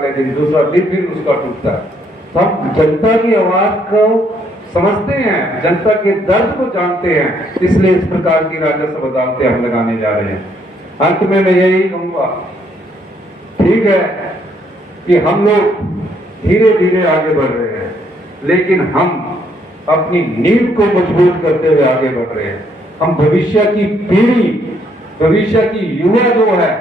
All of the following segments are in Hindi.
अगले दिन दूसरा दिन फिर उसका टूटता है। तो हम जनता की आवाज को समझते हैं, जनता के दर्द को जानते हैं, इसलिए इस प्रकार की राजस्व अदालतें हम लगाने जा रहे हैं। अंत में मैं यही कहूंगा, ठीक है कि हम लोग धीरे धीरे आगे बढ़ रहे हैं, लेकिन हम अपनी नींव को मजबूत करते हुए आगे बढ़ रहे हैं। हम भविष्य की पीढ़ी, भविष्य की युवा जो है,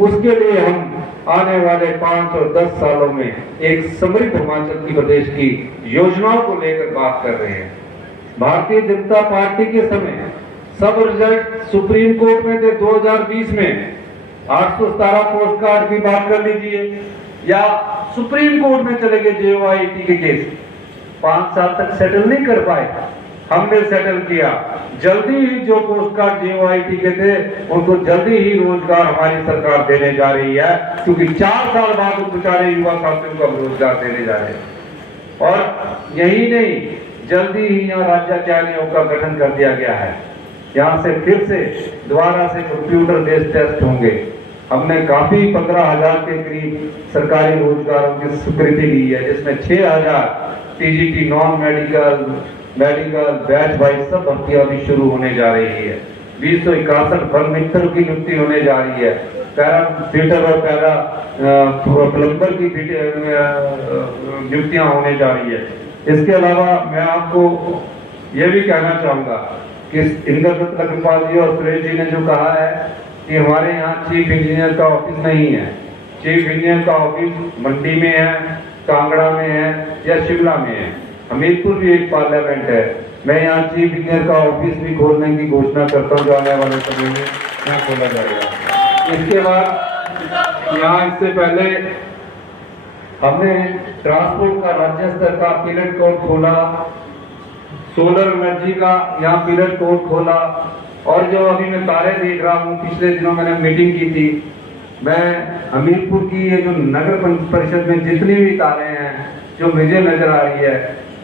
उसके लिए हम आने वाले 5 और 10 सालों में एक समृद्ध हिमाचल प्रदेश की योजनाओं को लेकर बात कर रहे हैं। भारतीय जनता पार्टी के समय सब रिजल्ट सुप्रीम कोर्ट में थे 2020 में, 817 पोस्ट कार्ड की बात कर लीजिए, या सुप्रीम कोर्ट में चले गए JOIT के केस, 5 साल तक सेटल नहीं कर पाए। हमने सेटल किया, जल्दी ही जो पोस्ट कार्ड JOIT के थे उनको जल्दी ही रोजगार हमारी सरकार देने जा रही है, क्योंकि 4 साल बाद उन बेचारे युवा साथियों को रोजगार देने जा रहे हैं। और यही नहीं, जल्दी ही यहाँ राज्याचार्यों का गठन कर दिया गया है। यहाँ से फिर से दोबारा से कंप्यूटर बेस्ड टेस्ट होंगे। हमने काफी 15,000 के करीब सरकारी रोजगारों की स्वीकृति ली है, जिसमें 6,000 TGT non medical, medical batch wise सब भर्तियां भी शुरू होने जा रही है। 261 वन मित्र की नियुक्ति होने जा रही है। पैरा फिटर और पैरा प्लम्बर की नियुक्तियां होने जा रही है। इसके अलावा मैं आपको यह भी कहना चाहूंगा कि इंद्र कृपाल जी और सुरेश जी ने जो कहा है कि हमारे यहाँ चीफ इंजीनियर का ऑफिस नहीं है। चीफ इंजीनियर का ऑफिस मंडी में है, कांगड़ा में है या शिमला में है। हमीरपुर भी एक पार्लियामेंट है। मैं यहाँ चीफ इंजीनियर का ऑफिस भी खोलने की घोषणा करता हूँ, जो आने वाले समय में यहाँ खोला जाएगा। इसके बाद यहाँ इससे पहले हमने ट्रांसपोर्ट का राज्य स्तर का पिलट कोड खोला, सोलर एनर्जी का यहाँ पिलट कोड खोला, और जो अभी मैं तारे देख रहा हूँ, पिछले दिनों मैंने मीटिंग की थी, मैं हमीरपुर की ये जो नगर परिषद में जितनी भी तारे हैं जो मुझे नजर आ रही है,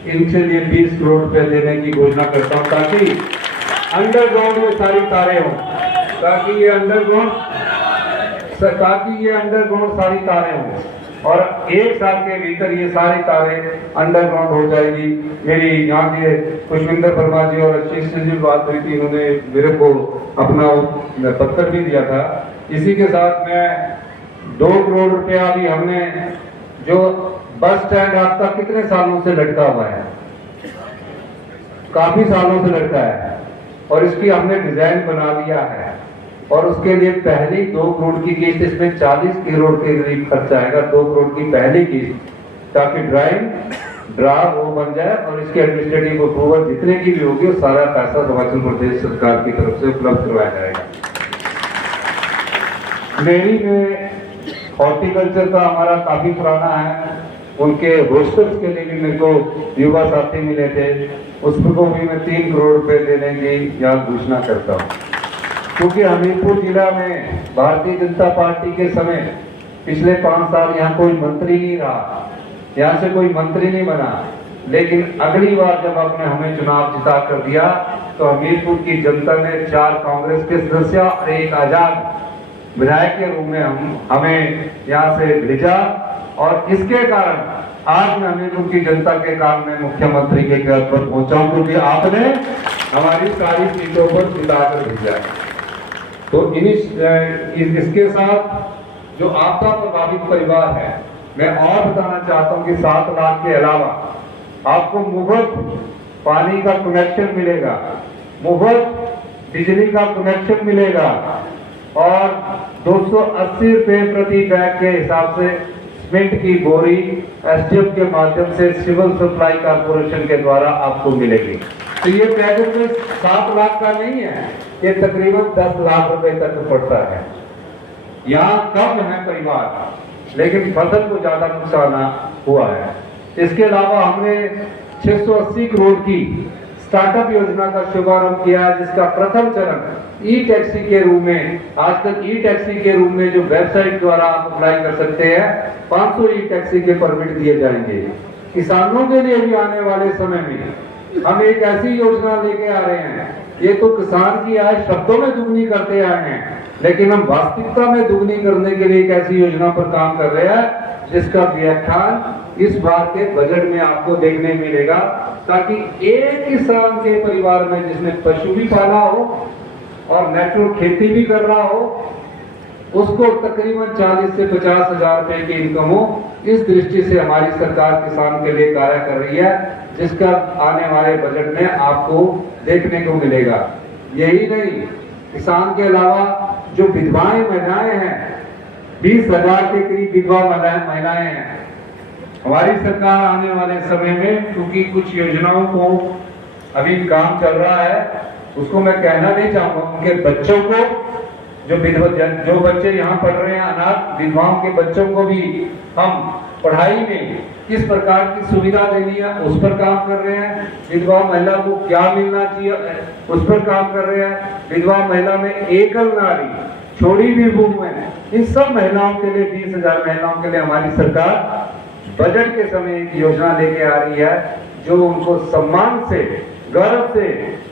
इनसे लिए 20 करोड़ रुपए देने की घोषणा करता हूँ, ताकि अंडरग्राउंड में सारी तारे हों, ताकि ये अंडरग्राउंड सारी तारे हों, और 1 साल के भीतर ये सारी तारे अंडरग्राउंड हो जाएगी। मेरी यहाँ के पुष्पिंदर वर्मा जी और आशीष से जी बात हुई थी, उन्होंने मेरे को अपना पत्र भी दिया था। इसी के साथ में 2 करोड़ रुपया भी हमने, जो बस स्टैंड आपका कितने सालों से लटका हुआ है, काफी सालों से लटका है, और इसकी हमने डिजाइन बना दिया है, और उसके लिए पहली 2 करोड़ की किस्त, इसमें 40 करोड़ के करीब खर्चा आएगा। 2 करोड़ की पहली किस्त, ताकि ड्राफ्ट वो बन जाए, और इसके एडमिनिस्ट्रेटिव अप्रूवल जितने की भी होगी, वो सारा पैसा हिमाचल प्रदेश सरकार की तरफ से उपलब्ध करवाया जाएगा। मेरी में हॉर्टिकल्चर का हमारा काफी पुराना है, उनके होस्टल्स के लिए भी मेरे को युवा साथी मिले थे, उसको भी मैं 3 करोड़ रुपए देने की यहाँ घोषणा करता हूँ। क्योंकि हमीरपुर जिला में भारतीय जनता पार्टी के समय पिछले 5 साल यहाँ कोई मंत्री नहीं रहा, यहाँ से कोई मंत्री नहीं बना, लेकिन अगली बार जब आपने हमें चुनाव जिता कर दिया, तो हमीरपुर की जनता ने 4 कांग्रेस के सदस्य और 1 आजाद विधायक के रूप में हमें यहाँ से भेजा, और इसके कारण आज मैं हमीरपुर की जनता के काम में मुख्यमंत्री के पद पर पहुंचा हूं, क्योंकि आपने हमारी सारी सीटों पर जिताकर भेजा है। तो इसके साथ जो आपदा प्रभावित परिवार है, मैं और बताना चाहता हूं कि 7 लाख के अलावा आपको मुफ्त पानी का कनेक्शन मिलेगा, मुफ्त बिजली का कनेक्शन मिलेगा, और 280 रुपए प्रति बैग के हिसाब से सीमेंट की बोरी SDF के माध्यम से सिविल सप्लाई कॉर्पोरेशन के द्वारा आपको मिलेगी। तो ये पैकेज में 7 लाख का नहीं है, ये तकरीबन 10 लाख रुपए तक पड़ता है। यहाँ कम है परिवार, लेकिन फसल को ज्यादा नुकसान हुआ है। इसके अलावा हमने 680 करोड़ की स्टार्टअप योजना का शुभारंभ किया है, जिसका प्रथम चरण ई टैक्सी के रूप में, आज तक ई टैक्सी के रूप में जो वेबसाइट द्वारा आप अप्लाई कर सकते हैं, 500 ई टैक्सी के परमिट दिए जाएंगे। किसानों के लिए भी आने वाले समय में हम एक ऐसी योजना लेके आ रहे हैं ये तो किसान की आय शब्दों में दुगनी करते आए हैं, लेकिन हम वास्तविकता में दुगनी करने के लिए एक ऐसी योजना पर काम कर रहे हैं जिसका व्याख्यान इस बार के बजट में आपको देखने मिलेगा, ताकि एक किसान के परिवार में जिसने पशु भी पाला हो और नेचुरल खेती भी कर रहा हो, उसको तकरीबन 40 से 50 हजार रुपए की इनकम हो। इस दृष्टि से हमारी सरकार किसान के लिए कार्य कर रही है, जिसका आने वाले बजट में आपको देखने को मिलेगा। यही नहीं, किसान के अलावा जो विधवाएं महिलाएं हैं, 20,000 के करीब विधवा महिलाएं हैं। हमारी सरकार आने वाले समय में, क्योंकि कुछ योजनाओं को अभी काम चल रहा है, उसको मैं कहना नहीं चाहूंगा, उनके बच्चों को जो बच्चे यहाँ पढ़ रहे हैं, अनाथ विधवाओं के बच्चों को भी हम पढ़ाई में किस प्रकार की सुविधा देनी है उस पर काम कर रहे हैं। विधवा महिला को क्या मिलना चाहिए उस पर काम कर रहे हैं। विधवा महिला में एकल नारी, छोड़ी भी वुमेन, इन सब महिलाओं के लिए 20,000 महिलाओं के लिए हमारी सरकार बजट के समय एक योजना लेके आ रही है, जो उनको सम्मान से, गर्व से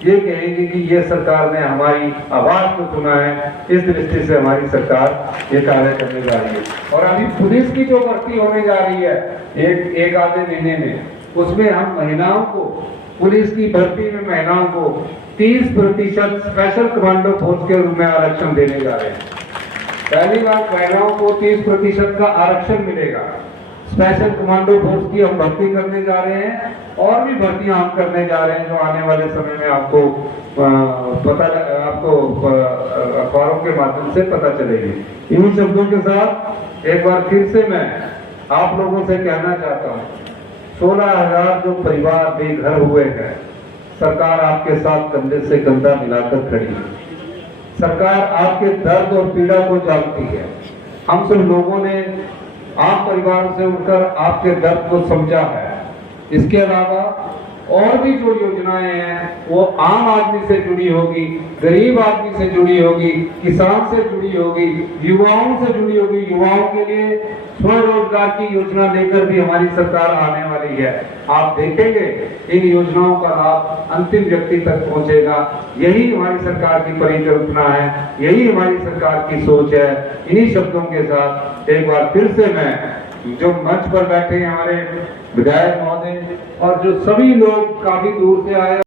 ये कहेंगे कि ये सरकार ने हमारी आवाज को सुना है। इस दृष्टि से हमारी सरकार ये कार्य करने जा रही है। और अभी पुलिस की जो भर्ती होने जा रही है एक आधे महीने में, उसमें हम महिलाओं को, पुलिस की भर्ती में महिलाओं को 30% स्पेशल कमांडो फोर्स के रूप में आरक्षण देने जा रहे हैं। पहली बार महिलाओं को 30% का आरक्षण मिलेगा। स्पेशल कमांडो फोर्स की हम भर्ती करने जा रहे हैं, और भी भर्तियां हम करने जा रहे हैं, जो आने वाले समय में आपको अखबारों के माध्यम से पता चलेगी। इन्हीं शब्दों के साथ एक बार फिर से मैं आप लोगों से कहना चाहता हूँ, 16,000 जो परिवार बेघर हुए हैं, सरकार आपके साथ कंधे से कंधा मिलाकर खड़ी है। सरकार आपके दर्द और पीड़ा को जानती है। हम सब लोगों ने आप परिवारों से उठकर आपके दर्द को समझा है। इसके अलावा और भी जो योजनाएं हैं वो आम आदमी से जुड़ी होगी, गरीब आदमी से जुड़ी होगी, किसान से जुड़ी होगी, युवाओं से जुड़ी होगी। युवाओं के लिए स्वरोजगार की योजना लेकर भी हमारी सरकार आने वाली है। आप देखेंगे इन योजनाओं का लाभ अंतिम व्यक्ति तक पहुंचेगा। यही हमारी सरकार की परिकल्पना है, यही हमारी सरकार की सोच है। इन्हीं शब्दों के साथ एक बार फिर से मैं जो मंच पर बैठे हमारे विधायक महोदय और जो सभी लोग काफी दूर से आए